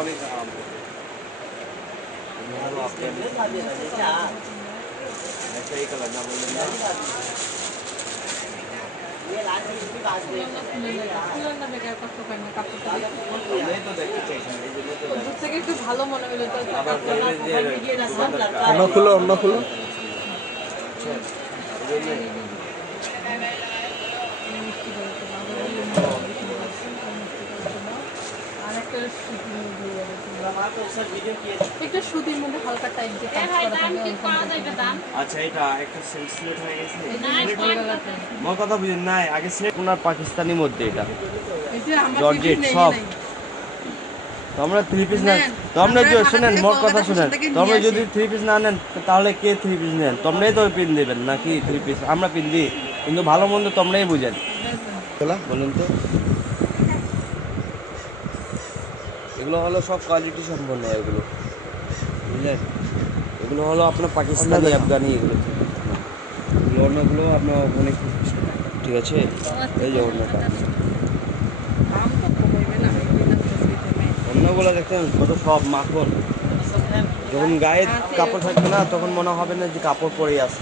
অনেক এই কালার না বললেন না অন্য খুলো একটা সুতির মধ্যে হালকা টাইপ দিয়ে কাজ করা থাকে। আচ্ছা এটা একটা সিলেক্ট হয়ে গেছে মোর কথা বুঝেন নাই আগে সিলেক্ট কোনার পাকিস্তানি মধ্যে এটা জর্জেট সব তোমরা থ্রি পিস না তোমরা যে শুনেন মোর কথা শুনেন তোমরা যদি থ্রি পিস না নেন তাহলে কে থ্রি পিস নেন তোমরাই তো পিন দেবেন নাকি থ্রি পিস আমরা পিন দিই কিন্তু ভালো মন্দ তোমরাই বুঝেন বলুন তো এগুলো হলো সব কোয়ালিটি সম্পন্ন এগুলো বুঝলেন এগুলো হলো আপনার পাকিস্তানি আফগানি এগুলো অন্যগুলো আপনার অনেক ঠিক আছে এই যে অন্যটা অন্যগুলো দেখেন কত সব মাখন যখন গায়ে কাপড় থাকবে না তখন মনে হবে না যে কাপড় পরেই আছে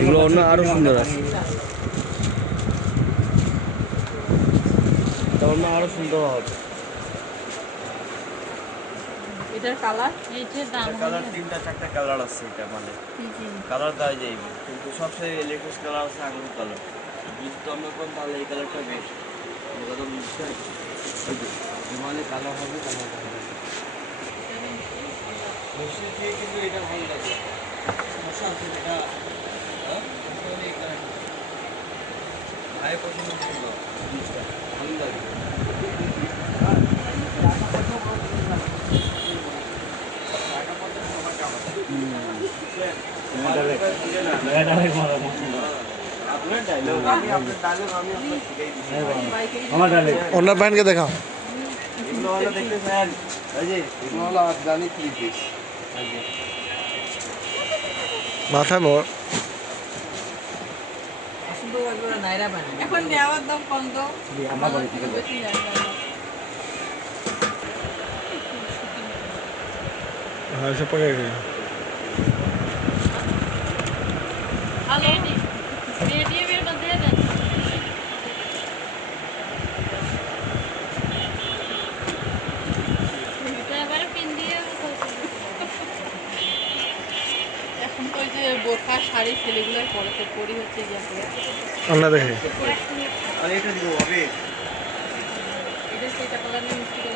এগুলো অন্য আরো সুন্দর আছে অন্য আরো সুন্দর হবে এটার কালার এইটার দাম কালার তিনটা চারটা কালার আছে এটা মানে কালার দেওয়া যাইবে কিন্তু সবচেয়ে লেটেস্ট কালার আছে আগুন কালার যদি তোমরা কোন তাহলে এই কালারটা বেস্ট কথা বুঝছেন মানে কালার হবে কালার হবে কিন্তু এটা ভালো লাগে সমস্যা আছে এটা ভাই পছন্দ করলো জিনিসটা ভালো লাগে অন্য ব্যান্ডকে দেখাও মাথায় মোর এখন নেওয়ার দাম কম তো হ্যাঁ সব পাকে এখন তো ওই যে বোরখা শাড়ি ছেলেগুলোর পরে পরি হচ্ছে অন্য দেখে আর এটা দিব হবে এটা সেটা কালার নিয়ে